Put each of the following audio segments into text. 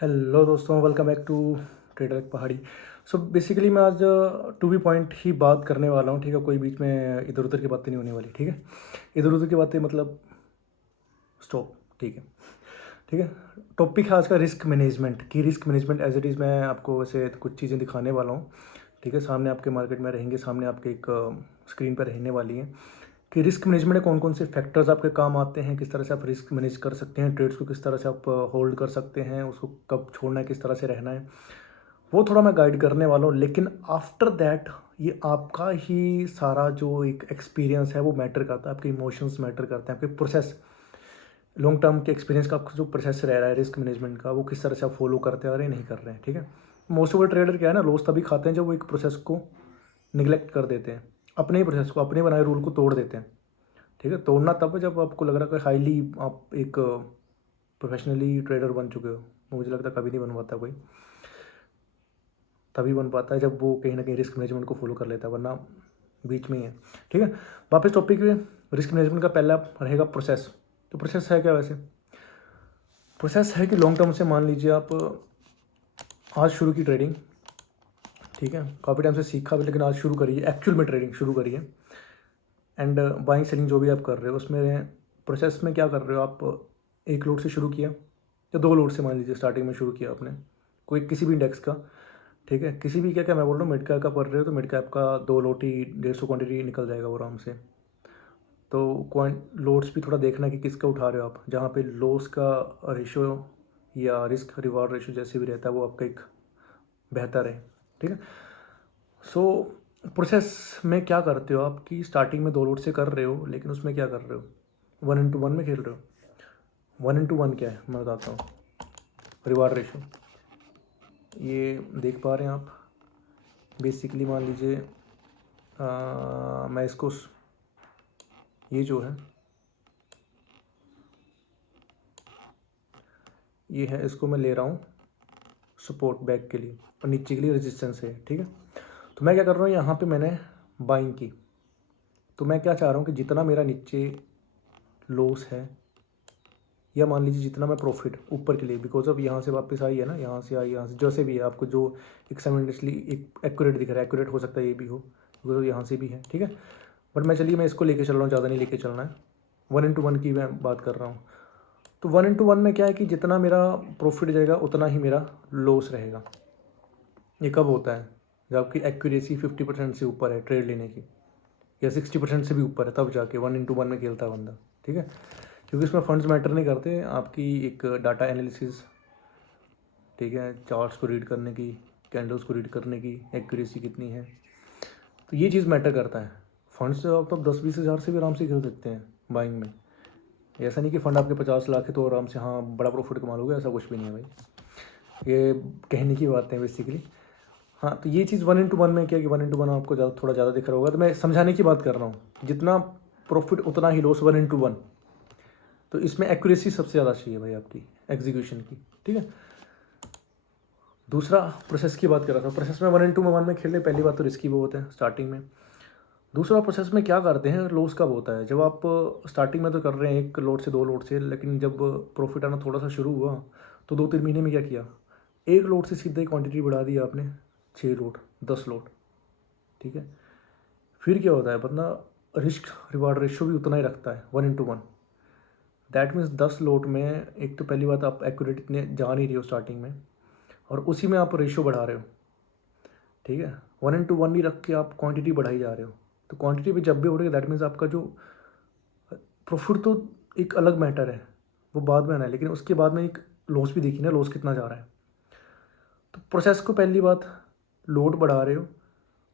Hello दोस्तों, welcome back to trader पहाड़ी। So basically मैं आज टू बी पॉइंट ही बात करने वाला हूँ। ठीक है, कोई बीच में इधर उधर की बातें नहीं होने वाली। ठीक है, इधर उधर की बातें मतलब स्टॉप। ठीक है, ठीक है। टॉपिक है आज का रिस्क मैनेजमेंट की। Risk management as it is मैं आपको वैसे कुछ चीज़ें दिखाने वाला हूँ। ठीक है, सामने आपके मार्केट में रहेंगे, सामने आपके एक स्क्रीन पर रहने वाली है कि रिस्क मैनेजमेंट में कौन कौन से फैक्टर्स आपके काम आते हैं, किस तरह से आप रिस्क मैनेज कर सकते हैं, ट्रेड्स को किस तरह से आप होल्ड कर सकते हैं, उसको कब छोड़ना है, किस तरह से रहना है, वो थोड़ा मैं गाइड करने वाला हूँ। लेकिन आफ्टर दैट ये आपका ही सारा जो एक एक्सपीरियंस है वो मैटर करता है, आपके इमोशंस मैटर करते हैं, आपके प्रोसेस, लॉन्ग टर्म के एक्सपीरियंस का आपका जो प्रोसेस रह रहा है रिस्क मैनेजमेंट का, वो किस तरह से आप फॉलो करते आ रहे हैं, नहीं कर रहे हैं। ठीक है, मोस्ट ऑफ द ट्रेडर क्या है ना, लॉस तभी खाते हैं जब वो एक प्रोसेस को निगलेक्ट कर देते हैं, अपने ही प्रोसेस को, अपने बनाए रूल को तोड़ देते हैं। ठीक है, तोड़ना तब है जब आपको लग रहा है कि हाईली आप एक प्रोफेशनली ट्रेडर बन चुके हो। मुझे लगता है कभी नहीं बन पाता कोई, तभी बन पाता है जब वो कहीं ना कहीं रिस्क मैनेजमेंट को फॉलो कर लेता है, वरना बीच में ही है। ठीक है, वापस टॉपिक पे। रिस्क मैनेजमेंट का पहला रहेगा प्रोसेस। तो प्रोसेस है क्या वैसे? प्रोसेस है कि लॉन्ग टर्म से मान लीजिए आप आज शुरू की ट्रेडिंग। ठीक है, काफ़ी टाइम से सीखा भी, लेकिन आज शुरू करिए, एक्चुअल में ट्रेडिंग शुरू करिए। एंड बाइंग सेलिंग जो भी आप कर रहे हो उसमें प्रोसेस में क्या कर रहे हो आप? एक लोड से शुरू किया या दो लोड से, मान लीजिए स्टार्टिंग में शुरू किया आपने कोई किसी भी इंडेक्स का। ठीक है, किसी भी, क्या क्या मैं बोल रहा हूँ, मिड कैप का पढ़ रहे हो तो मिड कैप का दो लोट ही 150 क्वान्टिटी निकल जाएगा वो आराम से। तो लोड्स भी थोड़ा देखना कि किसका उठा रहे हो आप, जहाँ पे लॉस का रेशो या रिस्क रिवार्ड रेशो जैसे भी रहता है वो आपका एक बेहतर है। ठीक है, सो प्रोसेस में क्या करते हो आप कि स्टार्टिंग में दो लोड से कर रहे हो, लेकिन उसमें क्या कर रहे हो, 1:1 में खेल रहे हो। 1:1 क्या है मैं बताता हूँ। रिवार्ड रेशो ये देख पा रहे हैं आप। बेसिकली मान लीजिए मैं इसको ये जो है ये है, इसको मैं ले रहा हूँ सपोर्ट बैक के लिए और नीचे के लिए रेजिस्टेंस है। ठीक है, तो मैं क्या कर रहा हूँ, यहाँ पे मैंने बाइंग की, तो मैं क्या चाह रहा हूँ कि जितना मेरा नीचे लॉस है, या मान लीजिए जितना मैं प्रॉफिट ऊपर के लिए, बिकॉज ऑफ यहाँ से वापस आई है ना, यहाँ से आई, यहाँ से जैसे भी है आपको जो एक साइमल्टेनियसली एक एक्यूरेट दिख रहा है, एक्यूरेट हो सकता है ये भी हो, बिकॉज यहाँ से भी है। ठीक है, बट मैं चलिए मैं इसको लेके चल रहा हूँ, ज़्यादा नहीं लेके चलना है। 1:1 की मैं बात कर रहा हूँ। तो 1:1 में क्या है कि जितना मेरा प्रॉफिट जाएगा उतना ही मेरा लॉस रहेगा। ये कब होता है? जब आपकी एक्यूरेसी 50% से ऊपर है ट्रेड लेने की, या 60% से भी ऊपर है, तब जाके 1:1 में खेलता है बंदा। ठीक है, क्योंकि इसमें फंड्स मैटर नहीं करते, आपकी एक डाटा एनालिसिस, ठीक है, चार्ट्स को रीड करने की, कैंडल्स को रीड करने की एक्यूरेसी कितनी है, तो ये चीज़ मैटर करता है। फंड्स से आप तो 10-20 हज़ार से भी आराम से खेल सकते हैं बाइंग में। ऐसा नहीं कि फ़ंड आपके 50 लाख है तो आराम से हाँ बड़ा प्रॉफिट कमा लोगे, ऐसा कुछ भी नहीं है भाई, ये कहने की बात है बेसिकली। हाँ, तो ये चीज़ 1:1 में क्या कि 1:1 आपको थोड़ा ज़्यादा दिख रहा होगा, तो मैं समझाने की बात कर रहा हूँ। जितना प्रॉफिट उतना ही लॉस 1:1। तो इसमें एक्यूरेसी सबसे ज़्यादा चाहिए भाई आपकी एग्जीक्यूशन की। ठीक है, दूसरा प्रोसेस की बात कर रहा था। प्रोसेस में 1:1 में खेलने, पहली बात तो रिस्की बहुत है स्टार्टिंग में। दूसरा प्रोसेस में क्या करते हैं, लॉस कब होता है? जब आप स्टार्टिंग में तो कर रहे हैं एक लोड से दो लोड से, लेकिन जब प्रॉफिट आना थोड़ा सा शुरू हुआ तो 2-3 महीने में क्या किया, एक लोड से सीधे क्वांटिटी बढ़ा दी आपने 6 लोड, 10 लोड। ठीक है, फिर क्या होता है, बंदा रिस्क रिवार्ड रेशो भी उतना ही रखता है 1:1। दैट मीन्स 10 लोड में एक तो पहली बात आप एक्यूरेट इतने जा नहीं रही हो स्टार्टिंग में, और उसी में आप रेशो बढ़ा रहे हो। ठीक है, 1:1 ही रख के आप क्वांटिटी बढ़ाई जा रहे हो। तो क्वांटिटी पे जब भी बढ़ेगी दैट मीन्स आपका जो प्रॉफिट तो एक अलग मैटर है, वो बाद में आना है, लेकिन उसके बाद में एक लॉस भी देखी ना, लॉस कितना जा रहा है। तो प्रोसेस को पहली बात, लोड बढ़ा रहे हो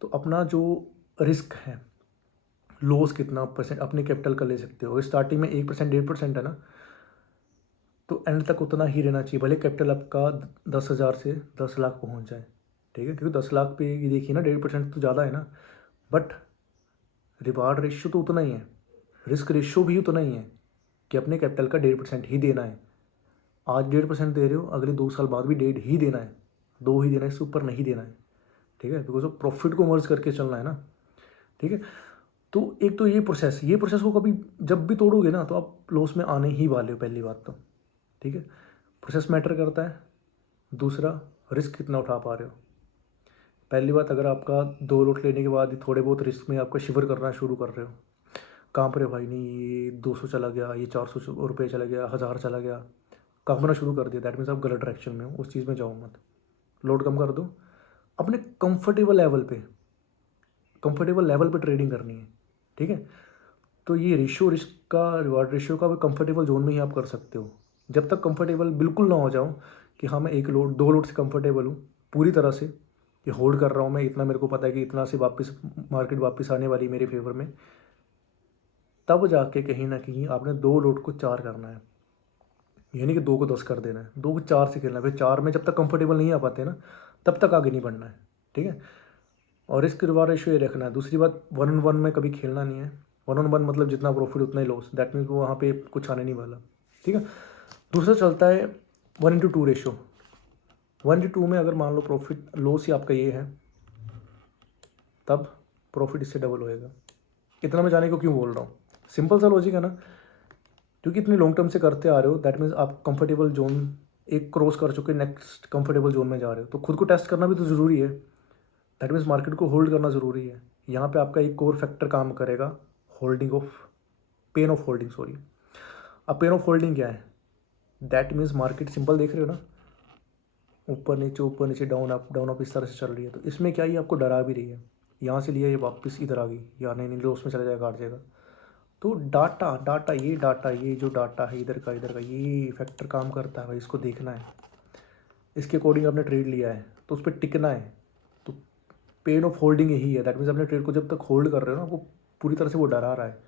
तो अपना जो रिस्क है, लॉस कितना परसेंट अपने कैपिटल का ले सकते हो। स्टार्टिंग में 1% 1.5% है ना, तो एंड तक उतना ही रहना चाहिए, भले कैपिटल आपका 10,000 से 10 लाख पहुंच जाए। ठीक है, क्योंकि 10 लाख पे ये देखिए ना, 1.5% तो ज़्यादा है ना, बट रिवार्ड रेशियो तो उतना ही है, रिस्क रेशियो भी उतना ही है कि अपने कैपिटल का 1.5% ही देना है। आज 1.5% दे रहे हो, अगले 2 साल बाद भी 1.5 ही देना है, 2 ही देना है, इससे ऊपर नहीं देना है। ठीक है, बिकॉज ऑफ प्रॉफिट को मर्ज करके चलना है ना। ठीक है, तो एक तो ये प्रोसेस को कभी जब भी तोड़ोगे ना तो आप लॉस में आने ही वाले हो, पहली बात तो। ठीक है, प्रोसेस मैटर करता है। दूसरा, रिस्क कितना उठा पा रहे हो। पहली बात, अगर आपका 2 लोट लेने के बाद ही थोड़े बहुत रिस्क में आपका शिवर करना शुरू कर रहे हो, काँप रहे हो भाई, नहीं ये 200 चला गया, ये 400 रुपये चला गया, 1000 चला गया, काँपना शुरू कर दिया, दैट मीन्स आप गलत डायरेक्शन में हो, उस चीज़ में जाओ मत। लोड कम कर दो, अपने कंफर्टेबल लेवल पे ट्रेडिंग करनी है, ठीक है। तो ये रेशियो, रिस्क का रिवार्ड रेशियो का भी कंफर्टेबल जोन में ही आप कर सकते हो। जब तक कंफर्टेबल बिल्कुल ना हो जाओ कि हाँ मैं 1 लोड 2 लोड से कंफर्टेबल हूँ पूरी तरह से, कि होल्ड कर रहा हूँ मैं, इतना मेरे को पता है कि इतना से वापस मार्केट वापस आने वाली मेरे फेवर में, तब जाके कहीं ना कहीं आपने 2 लोड को 4 करना है। ये नहीं कि 2 को 10 कर देना है, 2 को 4 से खेलना है। फिर 4 में जब तक कंफर्टेबल नहीं आ पाते ना, तब तक आगे नहीं बढ़ना है, ठीक है। और रिस्क रिवार्ड रेशियो ये रखना है। दूसरी बात, 1-on-1 में कभी खेलना नहीं है। 1-on-1 मतलब जितना प्रॉफिट उतना ही लॉस, दैट मीन्स वो वहाँ पे कुछ आने नहीं वाला, ठीक है। दूसरा चलता है 1:2 रेशियो। 1:2 में अगर मान लो प्रॉफिट लॉस ही आपका ये है, तब प्रॉफिट इससे डबल होएगा। इतना मैं जाने को क्यों बोल रहा हूँ, सिंपल सा लॉजिक है ना, क्योंकि इतने लॉन्ग टर्म से करते आ रहे हो, दैट मीन्स आप कंफर्टेबल जोन एक क्रॉस कर चुके, नेक्स्ट कंफर्टेबल जोन में जा रहे हो, तो खुद को टेस्ट करना भी तो ज़रूरी है। दैट मीन्स मार्केट को होल्ड करना ज़रूरी है। यहाँ पे आपका एक कोर फैक्टर काम करेगा, holding of pain of holding, sorry. अब पेन ऑफ होल्डिंग क्या है, दैट मीन्स मार्केट सिंपल देख रहे हो ना, ऊपर नीचे डाउन अप इस तरह से चल रही है, तो इसमें क्या, ये आपको डरा भी रही है। यहाँ से लिया, ये वापस इधर आ गई, या नहीं लॉस में चला जाएगा, काट जाएगा। तो डाटा ये जो डाटा है इधर का ये फैक्टर काम करता है भाई, इसको देखना है, इसके अकॉर्डिंग आपने ट्रेड लिया है तो उस पर टिकना है। तो पेन ऑफ होल्डिंग यही है, दैट मीन्स अपने ट्रेड को जब तक होल्ड कर रहे हो ना, आपको पूरी तरह से वो डरा रहा है,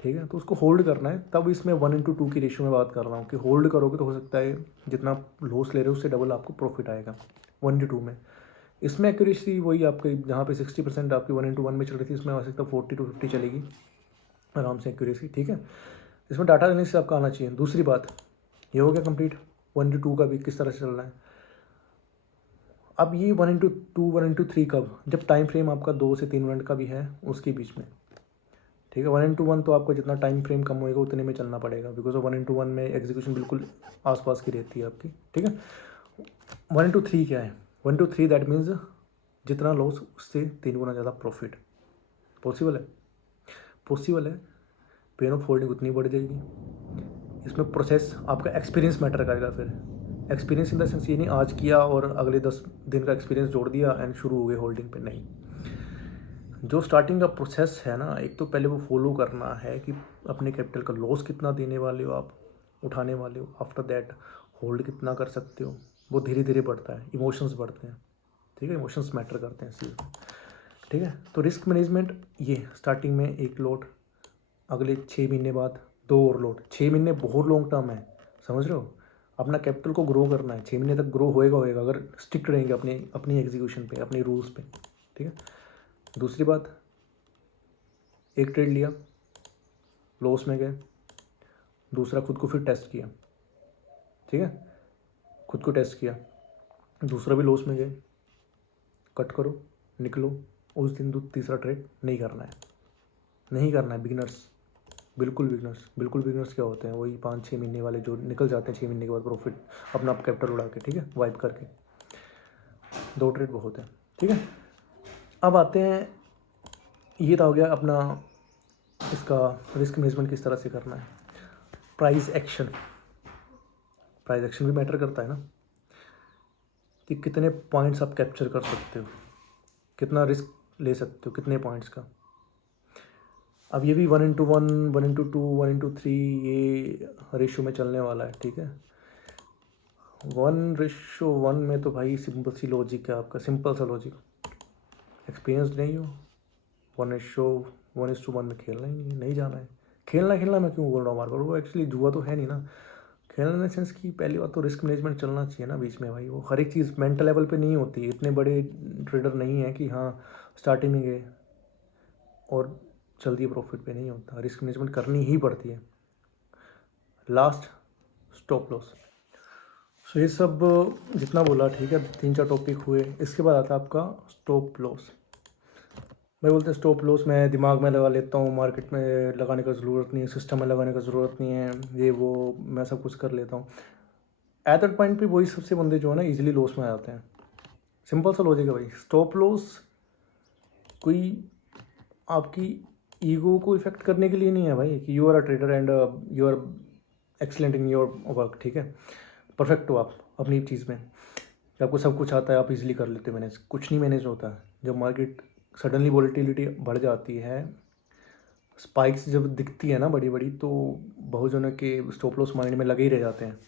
ठीक है। तो उसको होल्ड करना है, तब इसमें 1:2 की रेशियो में बात कर रहा हूँ कि होल्ड करोगे तो हो सकता है जितना लॉस ले रहे हो उससे डबल आपको प्रॉफिट आएगा 1:2 में। इसमें एक्यूरेसी वही आपके, जहाँ पे 60% आपकी 1:1 में चल रही थी, इसमें आ सकता है 40-50 चलेगी आराम से एक्यूरेसी, ठीक है। इसमें डाटा लेने से आपका आना चाहिए। दूसरी बात, ये हो गया कंप्लीट 1:2 का भी किस तरह से चल रहा है। अब ये 1:2 1:3 कब, जब टाइम फ्रेम आपका 2 से 3 मिनट का भी है उसके बीच में, ठीक है। 1:1 तो आपको जितना टाइम फ्रेम कम होएगा उतने में चलना पड़ेगा, बिकॉज 1:1 में एग्जीक्यूशन बिल्कुल आसपास की रहती है आपकी, ठीक है। 1:3 क्या है, 1:3 दैट मीन्स जितना लॉस उससे 3 गुना ज़्यादा प्रॉफिट। पॉसिबल है, पॉसिबल है। पेन ऑफ होल्डिंग उतनी बढ़ जाएगी। इसमें प्रोसेस, आपका एक्सपीरियंस मैटर करेगा। फिर एक्सपीरियंस इन द सेंस ये नहीं आज किया और अगले 10 दिन का एक्सपीरियंस जोड़ दिया एंड शुरू हो गए होल्डिंग पे, नहीं। जो स्टार्टिंग का प्रोसेस है ना, एक तो पहले वो फॉलो करना है कि अपने कैपिटल का लॉस कितना देने वाले हो आप, उठाने वाले हो। आफ्टर दैट होल्ड कितना कर सकते हो, वो धीरे धीरे बढ़ता है, इमोशंस बढ़ते हैं, ठीक है। इमोशंस मैटर करते हैं इस चीज़ में, ठीक है। तो रिस्क मैनेजमेंट ये स्टार्टिंग में 1 लोट, अगले 6 महीने बाद 2 और लोट। 6 महीने बहुत लॉन्ग टर्म है, समझ रहे हो। अपना कैपिटल को ग्रो करना है, 6 महीने तक ग्रो होएगा अगर स्टिक रहेंगे अपनी एग्जीक्यूशन पे, अपने रूल्स पे, ठीक है। दूसरी बात, एक ट्रेड लिया, लॉस में गए, दूसरा खुद को फिर टेस्ट किया, ठीक है। खुद को टेस्ट किया, दूसरा भी लॉस में गए, कट करो, निकलो। उस दिन तीसरा ट्रेड नहीं करना है, नहीं करना है। बिल्कुल बिगनर्स क्या होते हैं, वही 5-6 महीने वाले जो निकल जाते हैं 6 महीने के बाद प्रॉफिट अपना कैपिटल उड़ा के, ठीक है, वाइप करके। 2 ट्रेड बहुत है, ठीक है। अब आते हैं, ये तो हो गया अपना इसका रिस्क मैनेजमेंट किस तरह से करना है। प्राइस एक्शन भी मैटर करता है ना, कि कितने पॉइंट्स आप कैप्चर कर सकते हो, कितना रिस्क ले सकते हो, कितने पॉइंट्स का। अब ये भी 1:1 1:2 1:3 ये रेशियो में चलने वाला है, ठीक है। 1:1 में तो भाई सिंपल सी लॉजिक है आपका, सिंपल सा लॉजिक। एक्सपीरियंस नहीं हो, 1:1 में खेलना ही नहीं जाना है। खेलना मैं क्यों बोल रहा हूँ बार बार, वो एक्चुअली जुआ तो है नहीं ना। खेलने सेंस की पहली बात तो रिस्क मैनेजमेंट चलना चाहिए ना बीच में भाई। वो हर एक चीज़ मेंटल लेवल पे नहीं होती, इतने बड़े ट्रेडर नहीं है कि हाँ स्टार्टिंग में गए और जल्दी प्रॉफिट पे नहीं होता। रिस्क मैनेजमेंट करनी ही पड़ती है। Last, stop loss. सो ये सब जितना बोला, ठीक है, 3-4 टॉपिक हुए। इसके बाद आता है आपका स्टॉप लॉस। मैं बोलते हैं स्टॉप लॉस मैं दिमाग में लगा लेता हूँ, मार्केट में लगाने का ज़रूरत नहीं है, सिस्टम में लगाने का ज़रूरत नहीं है, ये वो मैं सब कुछ कर लेता हूँ। एट दैट पॉइंट पे वही सबसे बंदे जो है ना इजीली लॉस में आ जाते हैं। सिंपल सा लॉजिक है भाई। स्टॉप लॉस कोई आपकी ईगो को इफेक्ट करने के लिए नहीं है भाई कि you are a trader and you are excellent in your work, ठीक है, परफेक्ट हो आप अपनी चीज़ में, कि आपको सब कुछ आता है, आप इजीली कर लेते हो मैनेज। कुछ नहीं मैनेज होता है। जब मार्केट सडनली वॉलेटिलिटी बढ़ जाती है, स्पाइक्स जब दिखती है ना बड़ी बड़ी, तो बहुत जनों के स्टॉप लॉस माइंड में लगे ही रह जाते हैं।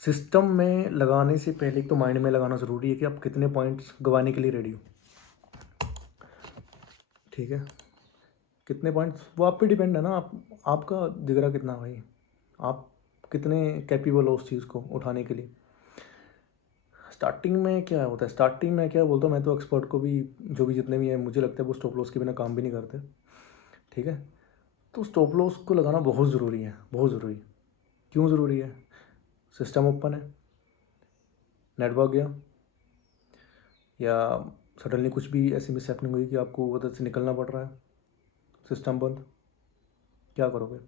सिस्टम में लगाने से पहले तो माइंड में लगाना ज़रूरी है कि आप कितने पॉइंट्स गंवाने के लिए रेडी हो, ठीक है। कितने पॉइंट्स वो आप पे डिपेंड है ना, आपका जिगरा कितना भाई, आप कितने कैपेबल हो उस चीज़ को उठाने के लिए। स्टार्टिंग में क्या होता है, स्टार्टिंग में क्या बोलता हूँ मैं तो एक्सपर्ट को भी, जो भी जितने भी हैं, मुझे लगता है वो स्टॉप लॉस के बिना काम भी नहीं करते, ठीक है। तो स्टॉप लॉस को लगाना बहुत ज़रूरी है, बहुत ज़रूरी। क्यों ज़रूरी है? सिस्टम ओपन है, नेटवर्क गया, या सडनली कुछ भी ऐसी मिस हैपनिंग हुई कि आपको उधर से निकलना पड़ रहा है, सिस्टम बंद, क्या करोगे?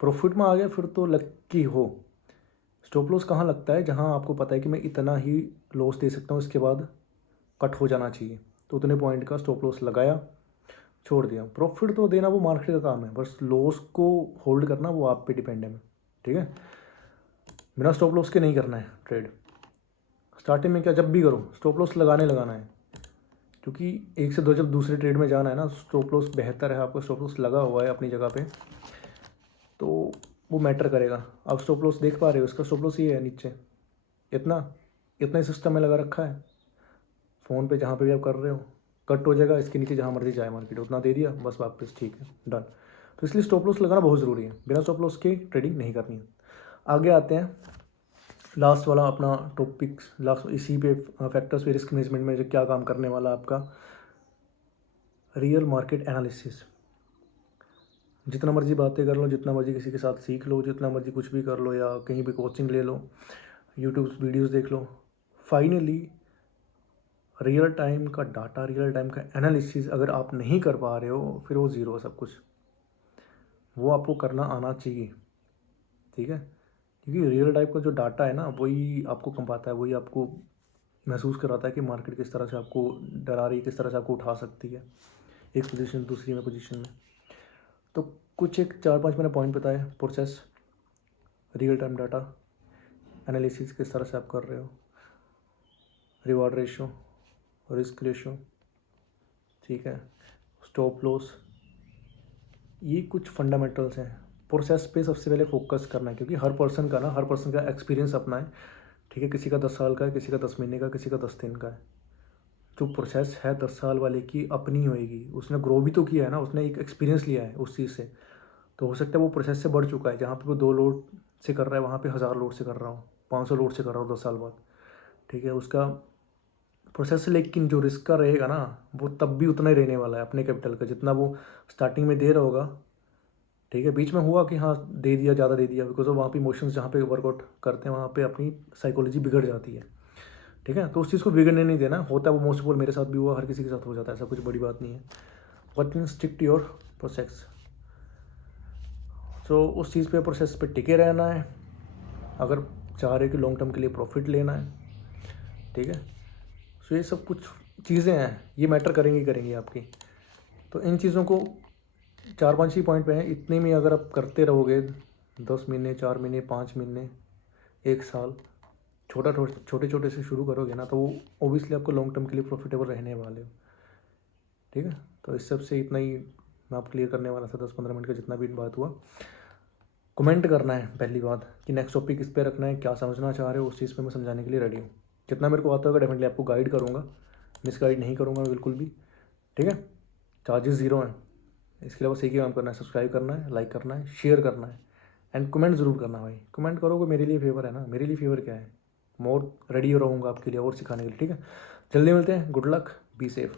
प्रॉफिट में आ गया फिर तो लक्की हो। स्टॉप लॉस कहाँ लगता है? जहाँ आपको पता है कि मैं इतना ही लॉस दे सकता हूँ, इसके बाद कट हो जाना चाहिए, तो उतने पॉइंट का स्टॉप लॉस लगाया, छोड़ दिया। प्रॉफिट तो देना वो मार्केट का काम है, बस लॉस को होल्ड करना वो आप पे डिपेंड है, ठीक है। बिना स्टॉप लॉस के नहीं करना है ट्रेड। स्टार्टिंग में क्या, जब भी करो स्टॉप लॉस लगाना है, क्योंकि एक से दो जब दूसरे ट्रेड में जाना है ना, स्टॉप लॉस बेहतर है। आपको स्टॉप लॉस लगा हुआ है अपनी जगह पे, तो वो मैटर करेगा। आप स्टॉप लॉस देख पा रहे हो, इसका स्टॉप लॉस ये है नीचे, इतना इतना ही सिस्टम में लगा रखा है। फ़ोन पे जहाँ पे भी आप कर रहे हो, कट हो जाएगा, इसके नीचे जहाँ मर्जी जाए मार्केट, उतना दे दिया बस वापस, ठीक है, डन। तो इसलिए स्टॉप लॉस लगाना बहुत ज़रूरी है, बिना स्टॉप लॉस के ट्रेडिंग नहीं करनी है। आगे आते हैं, लास्ट वाला अपना टॉपिक्स, लास्ट इसी पे फैक्टर्स पे रिस्क मैनेजमेंट में जो क्या काम करने वाला आपका रियल मार्केट एनालिसिस। जितना मर्जी बातें कर लो, जितना मर्जी किसी के साथ सीख लो, जितना मर्जी कुछ भी कर लो, या कहीं भी कोचिंग ले लो, यूट्यूब वीडियोस देख लो, फाइनली रियल टाइम का डाटा, रियल टाइम का एनालिसिस अगर आप नहीं कर पा रहे हो, फिर वो ज़ीरो है सब कुछ। वो आपको करना आना चाहिए, ठीक है, क्योंकि रियल टाइप का जो डाटा है ना, वही आपको कमाता है, वही आपको महसूस कराता है कि मार्केट किस तरह से आपको डरा रही है, किस तरह से आपको उठा सकती है एक पोजीशन से दूसरी में पोजीशन में। तो कुछ एक 4-5 मैंने पॉइंट बताए। Process, real time data analysis किस तरह से आप कर रहे हो, रिवार्ड रेशो, रिस्क रेशो, ठीक है, स्टॉप लॉस, ये कुछ फंडामेंटल्स हैं। प्रोसेस पे सबसे पहले फोकस करना है, क्योंकि हर पर्सन का एक्सपीरियंस अपना है, ठीक है। किसी का 10 साल का है, किसी का 10 महीने का, किसी का 10 दिन का है। जो प्रोसेस है 10 साल वाले की अपनी होएगी, उसने ग्रो भी तो किया है ना, उसने एक एक्सपीरियंस लिया है उस चीज़ से। तो हो सकता है वो प्रोसेस से बढ़ चुका है, जहाँ पे वो 2 लोड से कर रहा है, वहाँ पे 1000 लोड से कर रहा हूँ, 500 लोड से कर रहा हूँ 10 साल बाद, ठीक है। उसका प्रोसेस, लेकिन जो रिस्क का रहेगा ना, वो तब भी उतना ही रहने वाला है अपने कैपिटल का, जितना वो स्टार्टिंग में दे रहा होगा, ठीक है। बीच में हुआ कि हाँ दे दिया, ज़्यादा दे दिया, बिकॉज वहाँ पे इमोशंस जहाँ पे वर्कआउट करते हैं, वहाँ पे अपनी साइकोलॉजी बिगड़ जाती है, ठीक है। तो उस चीज़ को बिगड़ने नहीं देना। होता है वो, मोस्ट ऑफ ऑल मेरे साथ भी हुआ, हर किसी के साथ हो जाता है, ऐसा कुछ बड़ी बात नहीं है। But in stick to your process. So उस चीज़ पे, प्रोसेस पे टिके रहना है, अगर चाह रहे हो कि लॉन्ग टर्म के लिए प्रॉफिट लेना है, ठीक है। सो ये सब कुछ चीज़ें हैं, ये मैटर करेंगी आपकी। तो इन चीज़ों को 4-5 ही पॉइंट पे हैं, इतने में अगर आप करते रहोगे 10 महीने, 4 महीने, 5 महीने, 1 साल, छोटे छोटे से शुरू करोगे ना, तो वो ओबियसली आपको लॉन्ग टर्म के लिए प्रॉफिटेबल रहने वाले हो, ठीक है। तो इस सब से इतना ही मैं आप क्लियर करने वाला था, 10-15 मिनट का जितना भी बात हुआ। कमेंट करना है पहली बात कि नेक्स्ट टॉपिक किस पे रखना है, क्या समझना चाह रहे हो, उस चीज़ पे मैं समझाने के लिए रेडी हूँ। जितना मेरे को आता होगा डेफिनेटली आपको गाइड करूँगा, मिसगाइड नहीं करूँगा मैं बिल्कुल भी, ठीक है। चार्जेस ज़ीरो हैं, इसके अलावा सही काम करना है, सब्सक्राइब करना है, लाइक करना है, शेयर करना है, एंड कमेंट ज़रूर करना भाई। कमेंट करोगे मेरे लिए फेवर है ना, मेरे लिए फेवर क्या है, मोर रेडी रहूँगा आपके लिए और सिखाने के लिए, ठीक है। जल्दी मिलते हैं, गुड लक, बी सेफ़।